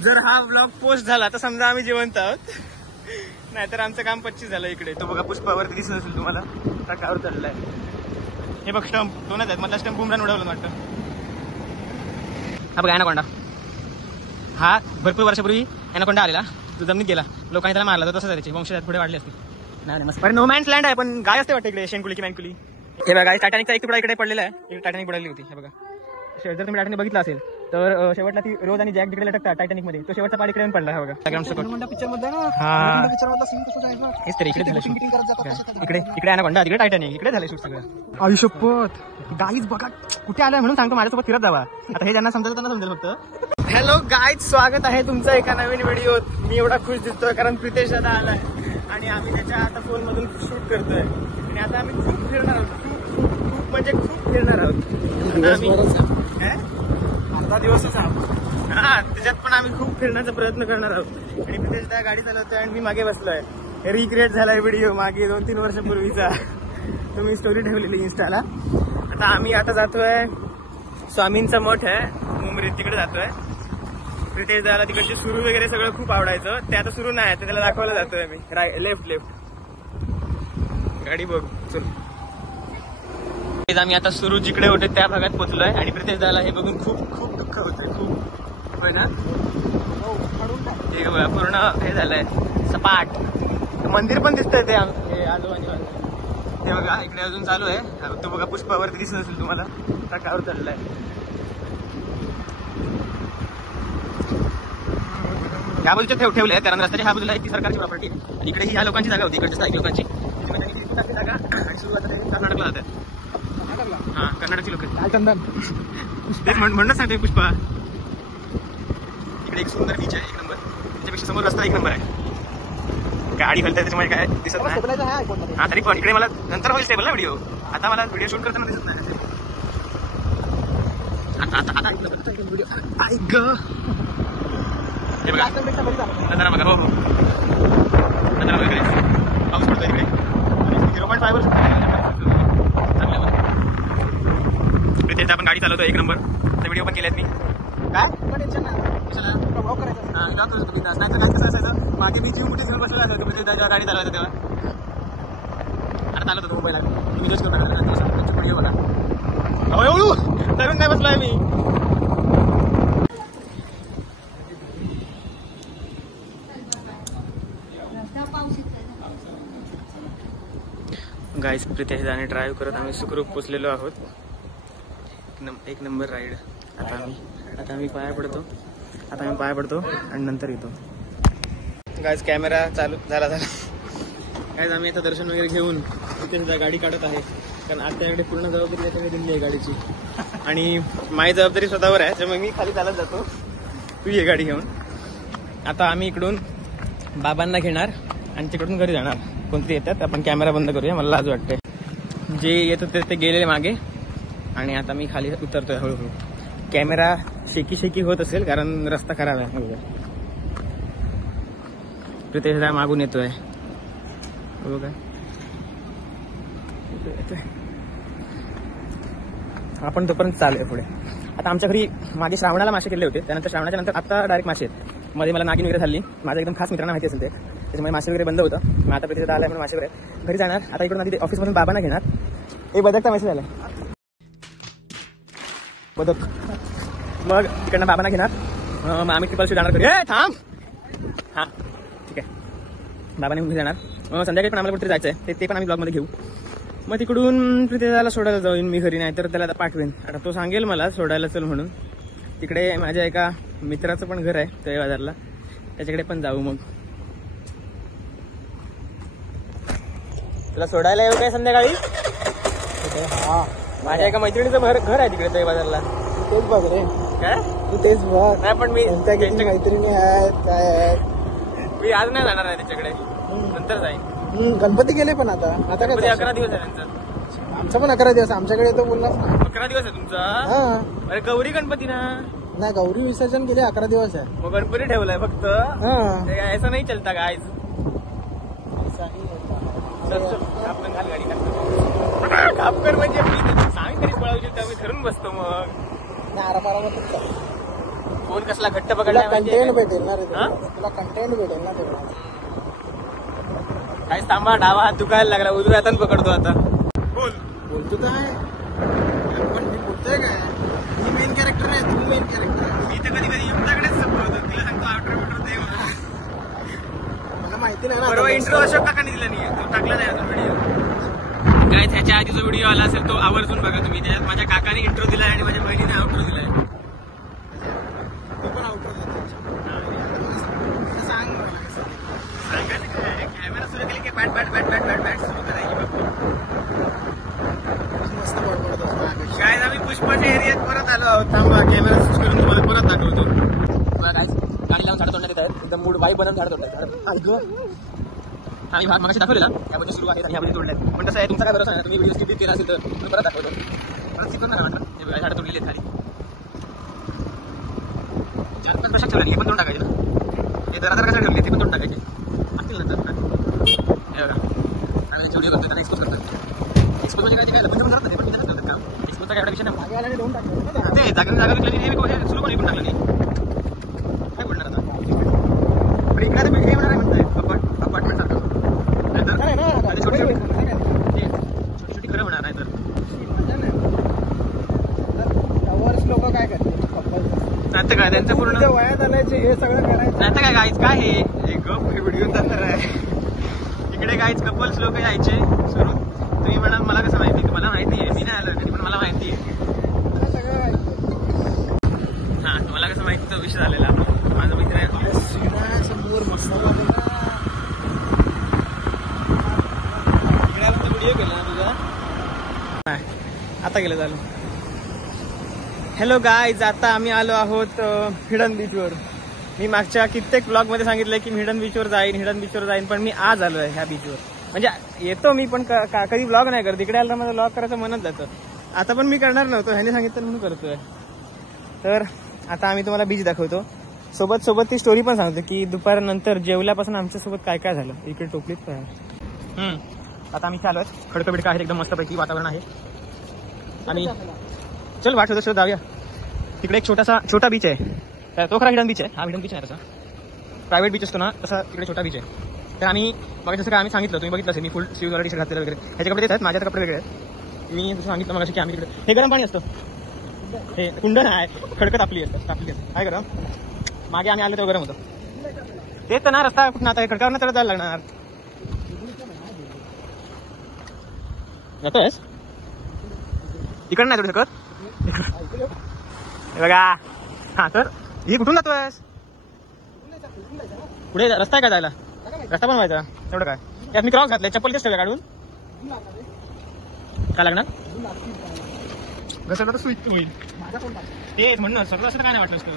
जर हा blog post झाला तर समजा आम्ही जिवंत आहोत, नाहीतर आमचं काम 25 झालं इकडे. तो बघा पुष्पावरती दिसत असेल तुम्हाला, ट्रकावर चाललाय. हे बघ स्टंप, दोनच आहेत, मधला स्टंप बुमरान उडवलं वाटतं. हा बघा ॲनाकोंडा, हा भरपूर वर्षापूर्वी ॲनाकोंडा आलेला, तो जमिनीत गेला, लोकांनी त्याला मारला, तर तसंच त्याची वंशजात पुढे वाढली असती. नाही मस्त नो मॅन्स लँड आहे, पण गाय असते वाटतं इकडे, शेणकुली की मॅनकुली. हे बघा टायटॅनिकचा एक तुकडा इकडे पडलेला आहे, इकडे टायटॅनिक बुडाली होती. हे बघा जर तुम्ही टायटॅनिक बघितलं असेल तर शेवटला ती रोज आणि जॅक जिकडे लटकतात टायटॅनिक मध्ये, तो शेवटचा पार्ट इकडे येऊन पडला. हा बघा पिक्चर मध्ये हेच तरी इकडे झालं शूट. इकडे ॲनाकोंडा, तिकडे टायटॅनिक, इकडे झालं शूट सगळं. आयुष्यपत गाईज बघा कुठे आलाय म्हणून सांगतो, माझ्यासोबत फिरत जावा. आता हे ज्यांना समजायचं त्यांना समजेल फक्त. हॅलो गाईज, स्वागत आहे तुमचं एका नवीन व्हिडिओत. मी एवढा खुश दिसतोय कारण प्रितेश दादा आलाय आणि आम्ही त्याच्या आता फोन मधून शूट करतोय. आणि आता आम्ही खूप फिरणार आहोत, खूप म्हणजे खूप फिरणार आहोत. अर्धा दिवसच आहोत, हा त्याच्यात पण आम्ही खूप फिरण्याचा प्रयत्न करणार आहोत. आणि प्रितेश दादा गाडी चालवतोय आणि मी मागे बसलोय. रिक्रिएट झालाय व्हिडिओ मागे 2-3 वर्षापूर्वीचा, तुम्ही स्टोरी ठेवलेली इन्स्टाला. आम्ही आता जातोय स्वामींचा मठ आहे मुंबईत, तिकडे जातोय. प्रितेश दादाला तिकडचे सुरू वगैरे सगळं खूप आवडायचं, ते आता सुरू नाही, ते त्याला दाखवायला जातोय मी. लेफ्ट गाडी बघ चल. आम्ही आता सुरू जिकडे होते त्या भागात पोहोचलोय आणि प्रितेश दादाला हे बघून खूप खूप दुःख होतंय, खूप होय ना. हे पूर्ण हे झालंय सपाट, मंदिर पण दिसतंय ते आलो आणि हे बघा इकडे अजून चालू आहे. तो बघा पुष्पावरती दिसत असेल तुम्हाला, ट्रकावर चाललाय. ह्या बाजूच्या ठेवले आहेत कारण रस्त्याच्या ह्या बाजूला ती सरकारची प्रॉपर्टी आहे, इकडे ही ह्या लोकांची जागा होती, इकडच्या स्थायिक लोकांची. जागा आणि सुरुवात कर्नाटकला जातात. हा कर्नाटकची लोक तेच म्हणूनच सांगते पुष्पा. इकडे एक सुंदर बीच आहे, एक नंबर. त्याच्यापेक्षा समोर रस्ता एक नंबर आहे. गाडी हलते त्याच्यामुळे काय दिसत नाही. हा तरी पण इकडे मला नंतर होईल स्टेबल ना व्हिडिओ, आता मला व्हिडिओ शूट करताना दिसत नाही. हे बघा नंतर बघा, हो नंतर बघा इकडे पाऊस पडतो, इकडे 0.5 वर तिथे आपण गाडी चालवतो एक नंबर. ते व्हिडिओ पण केलेत मी. काय टेन्शन नाही, ब्लॉग करायचं. हा ब्लॉग करतो मी, नाही तर काय कसं असायचं मागे मी जीव मोठी घेऊन बसलेला असायचो, म्हणजे त्याच्या गाडी चालवायचं तेव्हा. आता चालत होतो मोबाईलला, तुम्ही जस्ट करून व्हिडिओ बघा. अहो तरुण नाही बसलोय मी. गाईज प्रितेश दादाने ड्राईव्ह करत आम्ही सुखरूप पोचलेलो आहोत. एक नंबर राईड. आता आम्ही पाया पडतो आणि नंतर येतो. गाईज कॅमेरा चालू झाला. गाईज आम्ही आता दर्शन वगैरे घेऊन प्रितेश दादा गाडी काढत आहे, कारण आज त्याकडे पूर्ण जबाबदारी त्याच्याकडे दिली आहे गाडीची. आणि माझी जबाबदारी स्वतःवर आहे, त्यामुळे मी खाली चालत जातो, तू ये गाडी घेऊन. आता आम्ही इकडून बाबांना घेणार आणि तिकडून घरी जाणार. कोणते येतात आपण कॅमेरा बंद करूया, मला लाज वाटते. जे येत होते ते गेलेले मागे आणि आता मी खाली उतरतोय हळूहळू. कॅमेरा शेकी होत असेल कारण रस्ता खराब आहे. प्रितेश दादा मागून येतोय बघा. आपण तोपर्यंत चालूया पुढे. आता आमच्या घरी मागे श्रावणाला मासे केले होते, त्यानंतर श्रावणाच्या नंतर आता डायरेक्ट मासे आहेत. मध्ये मला नागिन वगैरे झाली, माझ्या एकदम खास मित्रांना माहिती असेल ते, त्याच्यामुळे मासे वगैरे बंद होतं. मग आता प्रितेश दादा आलाय म्हणून मासे वगैरे घरी जाणार. आता इकडून आधी ऑफिसमधून बाबांना घेणार. एक बदकचा मेसेज आलाय, बदक. मग तिकडनं बाबांना घेणार, मग आम्ही ट्रिपल जाणार घरी. थांब, हां ठीक आहे. बाबांनी घरी जाणार. मग संध्याकाळी पण आम्हाला कुठेतरी जायचं आहे, ते पण आम्ही ब्लॉगमध्ये घेऊ. मग तिकडून प्रितेश दादाला सोडायला जाईन मी घरी, नाही तर त्याला आता पाठवेन. आता तो सांगेल मला सोडायला चल म्हणून. तिकडे माझ्या एका मित्राचं पण घर आहे तळे बाजारला, त्याच्याकडे पण जाऊ. मग तुला सोडायला येऊ काय संध्याकाळी? हा, माझ्या एका मैत्रिणीचं घर आहे तिकडे तळे बाजारला. तेच बघ रे. काय तू तेच बघ. नाही पण मी मैत्रिणी आहेत काय आहेत. मी आज नाही जाणार आहे त्याच्याकडे, नंतर जाईन. गणपती गेले पण आता काय 11 दिवस आहे त्यांचा. आमचा पण 11 दिवस, आमच्याकडे तो बोललाच ना 11 दिवस आहे तुमचा. हा अरे गौरी गणपती ना. नाही गौरी विसर्जन केले 11 दिवस आहे. मग गणपती ठेवलाय फक्त. ऐसा नाही चलता का आज. आपण घाल गाडी कापकर म्हणजे सांग तरी पळावशील तर मी ठरून बसतो. मग फोन कसला घट्ट पकडला कंटेंट भेटेल ना रे तुला कंटेंट भेटेल ना तेवढा. काहीच थांबा डावा हात दुखायला लागला उजव्या हाताने पकडतो आता. बोलतो तर आहे पण मी बोलतोय काय मी मेन कॅरेक्टर आहे तू मेन कॅरेक्टर आहे. मी तर कधी कधी युक्ताकडेच संपवतो तिला सांगतो आउटर बिटर दे म्हणून. मला माहिती नाही ना बरोबर इंट्रो अशोक काकांनी दिला नाही तो टाकला नाही अजून व्हिडिओ. काय त्याच्या आधी जो व्हिडिओ आला असेल तो आवर्जून बघा तुम्ही. त्याच्यात माझ्या काकाने इंट्रो दिलाय आणि माझ्या बहिणीने आउटर दिलाय. तो पण आउटर सांग सांगायचं काय कॅमेरा सुरू केली की bat bat bat bat bat bat सुरू करायची बाबा. मस्त बडबडत असतो. काय आम्ही पुष्पाच्या एरियात परत आलो आहोत. थांबा कॅमेरा स्विच करून तुम्हाला परत दाखवतो. काय गाडी लावून झाडं तोडण्यात येत आहेत. एकदम मूड वाईब बनवून झाडं तोडतात. आम्ही भाग मागाशी दाखवलेला यामध्ये सुरू आहेत आणि यामध्ये तोडल्यात. पण तसं आहे तुमचा काय भरोसा आहे. तुम्ही व्हिडिओ स्किप केला असेल तर तुम्ही परत दाखवतो. परत शिकवून नाही वाटलं हे झाडं तोडलेली आहेत खाली. चार कशा ठेवली हे पण तोडून टाकायचे ना. हे दरादर कशा ठेवली ते पण तोडून टाकायचे असतील नंतर. हे बघा आणि व्हिडिओ करतो त्याला एक्सपोज करतात. एक्सपोज म्हणजे काय म्हणजे पण करतात ते पण करतात का एक्सपोजचा काय विषय नाही. ते जागा विकलं हे सुरू पण विकून टाकलं नाही. काय बोलणार आता पण इकडे हे होणार आहे म्हणतोय अपार्टमेंट सारखं छोटी छोटी घरं होणार नाही तर. लोक काय करतात आता काय त्यांचं पूर्ण वयात आणायचे हे सगळं करायचं. आता काय गाईच काय हे व्हिडिओ चालणार आहे. इकडे गाईच कपल्स लोक यायचे सुरू. तुम्ही म्हणाल मला कसं माहिती की मला माहिती आहे मी नाही आलो कधी पण मला माहिती आहे. हा तुम्हाला कसं माहिती तो विषय झालेला. माझा मित्र आहे समोर मसाला व्हिडिओ केला तुझा नाही आता गेलं झालं. हॅलो गाईज आता आम्ही आलो आहोत हिडन बीचवर. मी मागच्या कित्येक ब्लॉगमध्ये सांगितलंय की मी हिडन बीचवर जाईन पण मी आज आलो आहे ह्या बीचवर. म्हणजे येतो मी पण कधी ब्लॉग नाही करत. इकडे आलं माझं ब्लॉग करायचं म्हणत जातं. आता पण मी करणार नव्हतो ह्याने सांगितलं म्हणून करतोय. तर आता आम्ही तुम्हाला बीच दाखवतो. सोबत ती स्टोरी पण सांगतो की दुपारनंतर जेवल्यापासून आमच्यासोबत काय काय झालं. इकडे टोपलीत काय आता आम्ही आलोय. खडकं बिडकं आहेत एकदम मस्तपैकी वातावरण आहे. आणि चल वाट शोधत जाऊया. तिकडे एक छोटा बीच आहे. तो खरा हिडन बीच आहे. हा हिडन बीच आहे तसा प्रायव्हेट बीच असतो ना तसा तिकडे छोटा बीच आहे. तर आम्ही बघा जसं काय आम्ही सांगितलं तुम्ही बघितलं असेल मी फुल स्लीव्ह टी शर्ट घातलेलं वगैरे. ह्याचे कपडे देत आहेत माझ्या कपडे वेगळे आहेत. मी जसं सांगितलं मग की आम्ही तिकडे हे गरम पाणी असतं. हे कुंडन आहे खडकत आपली असतात काय करा मागे आम्ही आलो तेव्हा गरम होतं. तेच तर ना रस्ता कुठं आता खडकावर तर जायला लागणार. जातोयस इकडं नाही थोडं शकत बघा. हा तर ही कुठून जातोयस पुढे रस्ता आहे का जायला. रस्ता पण व्हायचा तेवढं काय यात मी क्रॉस घातलाय चप्पल तेच ठेवलं काढून काय लागणार घसरलं तर स्विच होईल. तेच म्हणून सगळं असं काय नाही वाटलं असतं.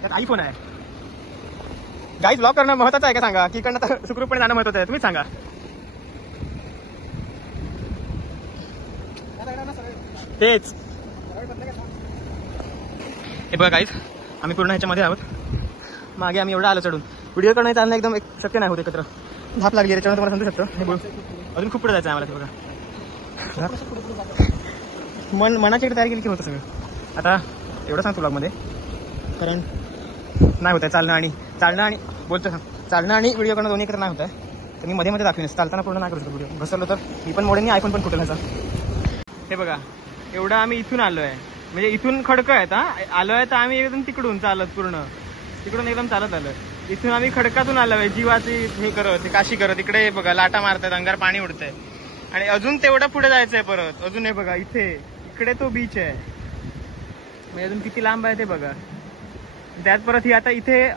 त्यात आयफोन आहे. गाईज ब्लॉग करणं महत्वाचं आहे का सांगा की इकडनं तर सुखरूपणे जाणं महत्वाचं आहे. तुम्हीच सांगा. तेच हे बघा गाईज आम्ही पूर्ण ह्याच्यामध्ये आहोत. मागे आम्ही एवढं आलो चढून. व्हिडिओ करणं चालणं एकदम शक्य नाही होत एकत्र. धाप लागली त्याच्यावर तुम्हाला समजू शकतो. हे बोल अजून खूप पुढे जायचं आहे आम्हाला. ते बघा मनाची इकडे तयार केली की होतं सगळं. आता एवढं सांगतो ब्लॉगमध्ये कारण नाही होत आहे चालणं आणि बोलतो चालणं आणि व्हिडिओ करणं दोन्ही एकत्र नाही होत आहे. तर मी मध्ये दाखवेन चालताना पूर्ण नाही करू शकतो व्हिडिओ. घसरलो तर मी पण मोडेन आयफोन पण फुटेल ह्याचा. हे बघा एवढं आम्ही इथून आलो आहे म्हणजे इथून खडकं आहेत. आलो आहे तर आम्ही एकदम तिकडून चालत पूर्ण तिकडून एकदम चालत आलोय. इथून आम्ही खडकातून आलोय जीवाची हे करत काशी करत. इकडे बघा लाटा मारतात अंगार पाणी उडतंय आणि अजून तेवढं पुढे जायचंय परत. अजून हे बघा इकडे तो बीच आहे म्हणजे अजून किती लांब आहे ते बघा. त्यात परत ही आता इथे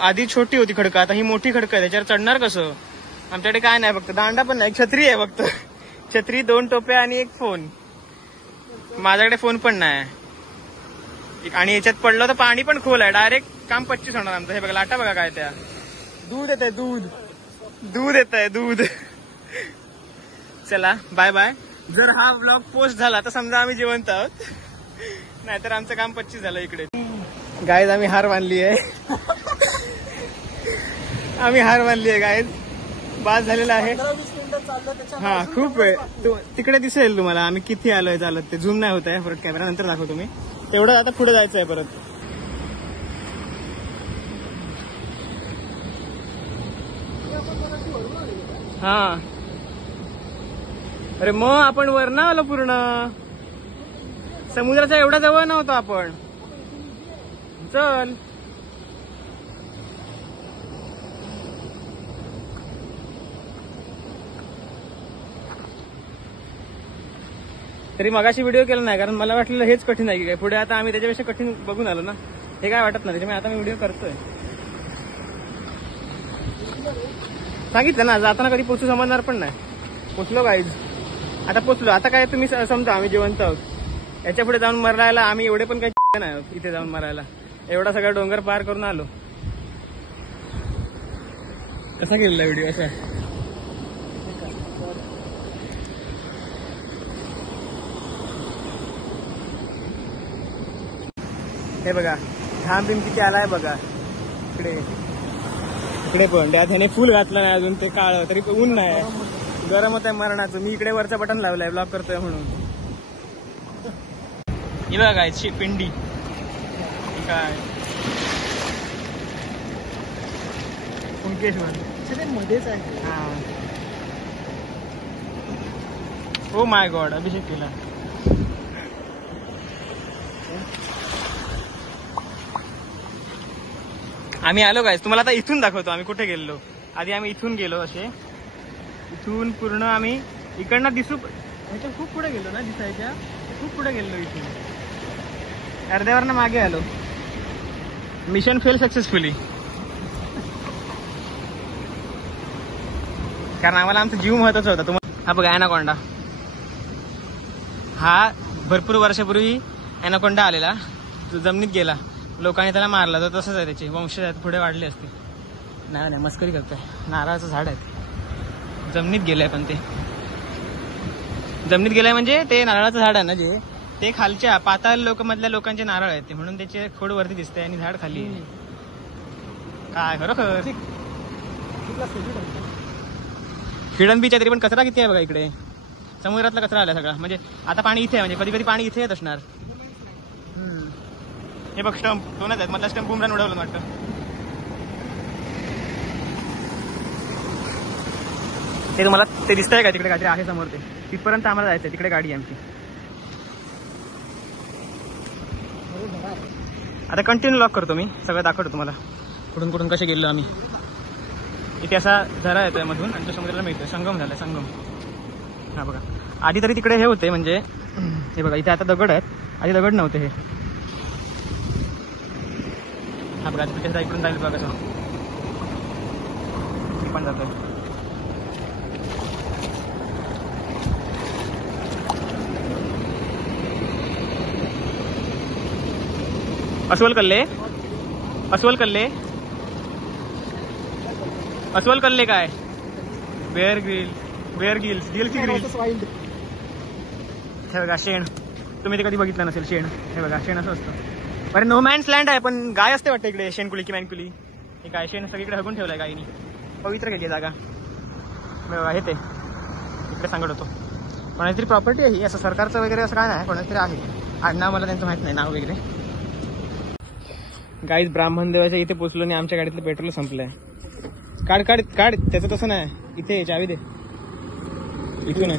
आधी छोटी होती खडकं आता ही मोठी खडकं आहे. त्याच्यावर चढणार कसं. आमच्याकडे काय नाही फक्त दांडा पण नाही छत्री आहे फक्त. छत्री 2 टोप्या आणि एक फोन. माझ्याकडे फोन पण नाही आणि याच्यात पडलं तर पाणी पण खोल आहे. डायरेक्ट काम 25 होणार आमचं. हे बघा लाटा बघा काय त्या दूध येत आहे दूध येत आहे दूध. चला बाय बाय. जर हा व्लॉग पोस्ट झाला तर समजा आम्ही जिवंत आहोत नाहीतर आमचं काम 25 झालं इकडे. गाईज आम्ही हार मानली आहे. आम्ही हार मानली आहे गाईज. बास झालेला आहे. हा खूप वेळ तिकडे दिसेल तुम्हाला आम्ही किती आलोय चालत. ते झूम नाही होत आहे परत कॅमेरा नंतर दाखवतो मी. तेवढं आता पुढे जायचं आहे परत. हा अरे मग आपण वर ना आलो पूर्ण समुद्राच्या एवढा जवळ नव्हतो आपण. चल तरी मगाशी व्हिडिओ केला नाही कारण मला वाटलेलं हेच कठीण आहे की काय पुढे. आता आम्ही त्याच्यापेक्षा कठीण बघून आलो ना, हे काय वाटत नाही त्याच्यामुळे आता मी व्हिडिओ करतोय. सांगितलं ना जाताना कधी पोचू समजणार पण नाही. पोचलो गाईज, आता पोचलो. आता काय तुम्ही समजा आम्ही जिवंत आहोत. याच्या पुढे जाऊन मरायला आम्ही एवढे पण काही नाही आहोत. इथे जाऊन मरायला एवढा सगळा डोंगर पार करून आलो. कसा केलेला व्हिडिओ असा. हे बघा घाम बिम किती आलाय बघा. इकडे इकडे पण त्यात ह्याने फुल घातलं नाही अजून, ते काळ तरी ऊन नाही, गरम होत आहे मरणाचं. मी इकडे वरचं बटन लावलंय ब्लॉक करतोय म्हणून. हे बघा काय पिंडी काय कुणकेश्वर मध्येच आहे. हा ओ माय गॉड अभिषेक केला. आम्ही आलो काय तुम्हाला आता इथून दाखवतो आम्ही कुठे गेलो. आधी आम्ही इथून गेलो, असे इथून पूर्ण आम्ही इकडनं दिसू ह्याच्या खूप पुढे गेलो ना, दिसायच्या खूप पुढे गेलो. इथून अर्ध्यावरनं मागे आलो. मिशन फेल सक्सेसफुली, कारण आम्हाला आमचा जीव महत्वाचा होता. तुम्हाला हा बघा ॲनाकोंडा. हा भरपूर वर्षापूर्वी ॲनाकोंडा आलेला, जो जमिनीत गेला, लोकांनी त्याला मारला. तर तसंच आहे, त्याचे वंश पुढे वाढले असते. नाही नाही मस्करी करताय. नारळाचं झाड आहे, जमिनीत गेलंय. पण ते जमिनीत गेलंय म्हणजे ते नारळाचं झाड आहे ना जे, ते खालच्या पाताळ मधल्या लोकांचे नारळ आहेत ते, म्हणून त्याचे खोड वरती दिसते आणि झाड खाली आहे. काय खरोखर हिडन बीच आहे तरी पण कचरा किती आहे बघा. इकडे समुद्रातला कचरा आला सगळा. म्हणजे आता पाणी इथे आहे, म्हणजे कधी कधी पाणी इथे येत असणार. हे बघ स्टंप दोनच आहेत, मधला स्टंप बुमरान उडवलं वाटतं. ते तुम्हाला ते दिसतंय का तिकडे काहीतरी आहे समोर, ते तिथपर्यंत आम्हाला जायचंय. तिकडे गाडी आहे आमची. आता कंटिन्यू लॉक करतो मी, सगळं दाखवतो तुम्हाला कुठून कुठून कसे गेलो आम्ही. इथे असा झरा येतोय मधून आणि तो समुद्राला मिळतोय. संगम झालाय, संगम. हा बघा आधी तरी तिकडे हे होते, म्हणजे हे बघा इथे आता दगड आहेत, आधी दगड नव्हते हे. हा बघा तिथे इकडून जाईल बघा कसं पण जातोय. अस्वल कल्ले, अस्वल कल्ले, अस्वल कल्ले काय Bear Grylls, Bear gills, gills Grylls. हे बघा शेण, तुम्ही ते कधी बघितलं नसेल शेण. हे बघा शेण असं असतं. अरे नो मॅन्स लँड आहे, पण गाय असते वाटतं इकडे. शेणकुली की मॅनकुली हे काय शेण सगळीकडे हगून ठेवलंय गायनी. पवित्र केली जागा. बघा हे ते इकडे सांगत होतो. कोणाची तरी प्रॉपर्टी आहे ही, असं सरकारचं वगैरे असं काय नाही, कोणाचं तरी आहे. आडनाव मला त्यांचं माहित नाही, नाव वगैरे. गाईज ब्राह्मण देवाच्या इथे पोचलो आणि आमच्या गाडीतलं पेट्रोल संपलंय. काढ काढ काढ, त्याचं तसं नाही. इथे चावी दे, इथून आहे.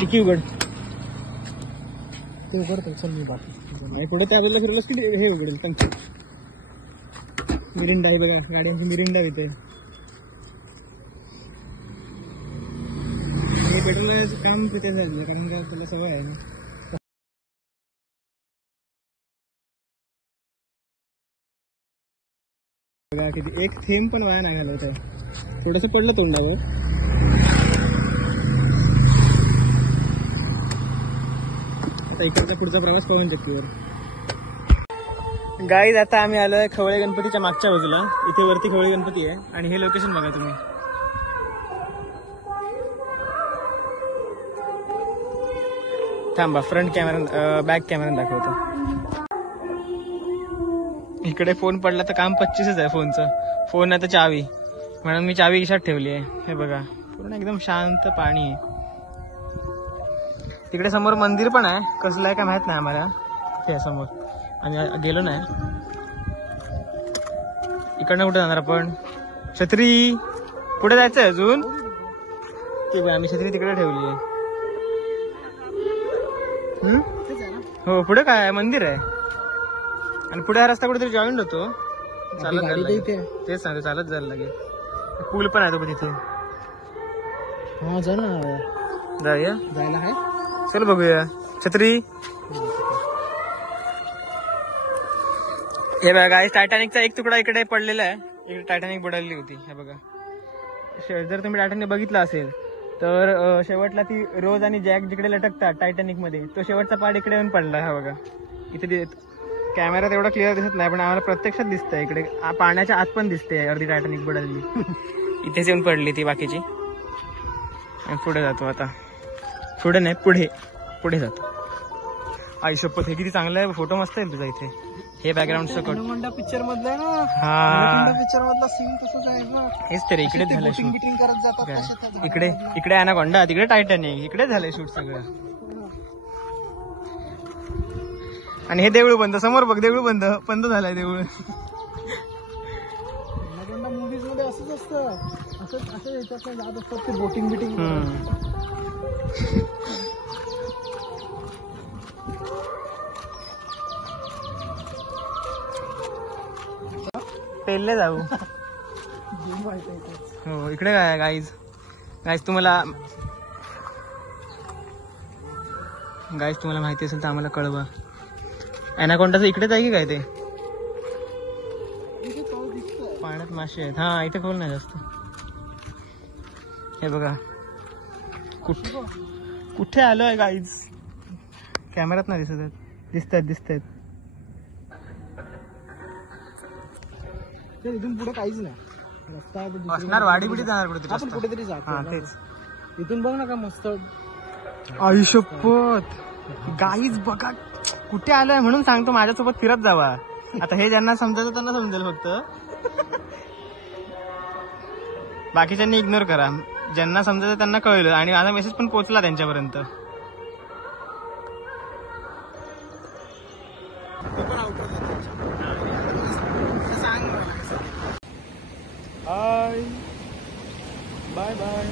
टिकी उघड, ते उघडतो. चल मी बाकी पुढे त्या बाजूला फिरलोस की हे उघडेल. त्यांचं मिरिंडा आहे बघा, गाड्यांची मिरिंडा इथे. पेट्रोलचं काम तिथे झालं कारण का त्याला सवय आहे ना. बघा किती एक थेंब पण वाया नाही घालवत आहे. थोडंसं पडलं तोंडावर. आता इकडचा पुढचा प्रवास पवन चक्कीवर. गाईज आता आम्ही आलोय खवळे गणपतीच्या मागच्या बाजूला. इथे वरती खवळे गणपती आहे आणि हे लोकेशन बघा तुम्ही. थांबा फ्रंट कॅमेरा बॅक कॅमेरा दाखवतो. इकडे फोन पडला तर काम 25च आहे फोनचं. फोन आहे तर चावी, म्हणून मी चावी खिशात ठेवली आहे. हे बघा पूर्ण एकदम शांत पाणी आहे. तिकडे समोर मंदिर पण आहे, कसलं आहे का माहित नाही आम्हाला. ते समोर आम्ही गेलो नाही. इकडनं कुठे जाणार आपण. छत्री पुढे जायचंय अजून. ठीक आहे, आम्ही छत्री तिकडे ठेवली आहे. हो पुढे काय मंदिर आहे आणि पुढे हा रस्ता कुठेतरी जॉईंट होतो. चालत जायला लागेल. तेच सांगतो, चालत जायला लागेल. पूल पण आहे तो तिथे. हा जा ना, जाऊया. जायला आहे. चल बघूया. छत्री हे बघा गाईस, टायटॅनिकचा एक तुकडा इकडे पडलेला आहे. इकडे टायटॅनिक बुडालेली होती. हे बघा, जर तुम्ही टायटॅनिक बघितला असेल तर शेवटला ती रोज आणि जॅक जिकडे लटकतात टायटॅनिक मध्ये, तो शेवटचा पार्ट इकडे येऊन पडला. हा बघा, इथे कॅमेरात एवढा क्लिअर दिसत नाही पण आम्हाला प्रत्यक्षात दिसतंय. इकडे पाण्याच्या आत पण दिसते अर्धी टायटॅनिक बुडालेली. इथेच येऊन पडली ती बाकीची. आणि पुढे जातो आता. पुढे नाही, पुढे पुढे जातो. आई शपथ, हे किती चांगलं आहे. फोटो मस्त आहे तुझा इथे. हे बॅकग्राऊंड सकट पिक्चर मधलं ना. हा पिक्चर मधला सीन तसंच आहे ना. हेच तरी इकडेच झालं शूट. मीटिंग करत जातात. इकडे ॲनाकोंडा, तिकडे टायटॅनिक, इकडेच झालंय शूट सगळं. आणि हे देऊळ बंद समोर बघ. देऊळ बंद झालंय देऊळ. मूवीज मध्ये असंच असतं. असं याच्यात जात असतात ते बोटिंग बिटिंग. पेलले जाऊ. हो इकडे काय गाईज तुम्हाला माहिती असेल तर आम्हाला कळवा. ॲनाकोंडाचं इकडेच आहे की काय ते? पाण्यात मासे आहेत. हा इथे खोल नाही जास्त. हे बघा कुठे आलोय गाईज. कॅमेरात नाही दिसत आहेत. दिसत आहेत. इथून पुढे काहीच नाही. रस्ता असणार, वाडी बिडी जाणार कुठे. आपण कुठेतरी जातो. तेच. इथून बघ ना का मस्त. आई शपथ गाईज बघा कुठे आलोय म्हणून सांगतो, माझ्यासोबत फिरत जावा. आता हे ज्यांना समजायचं त्यांना समजेल फक्त. बाकीच्यांनी इग्नोर करा. ज्यांना समजायचं त्यांना कळलं आणि माझा मेसेज पण पोहोचला त्यांच्यापर्यंत. Bye bye.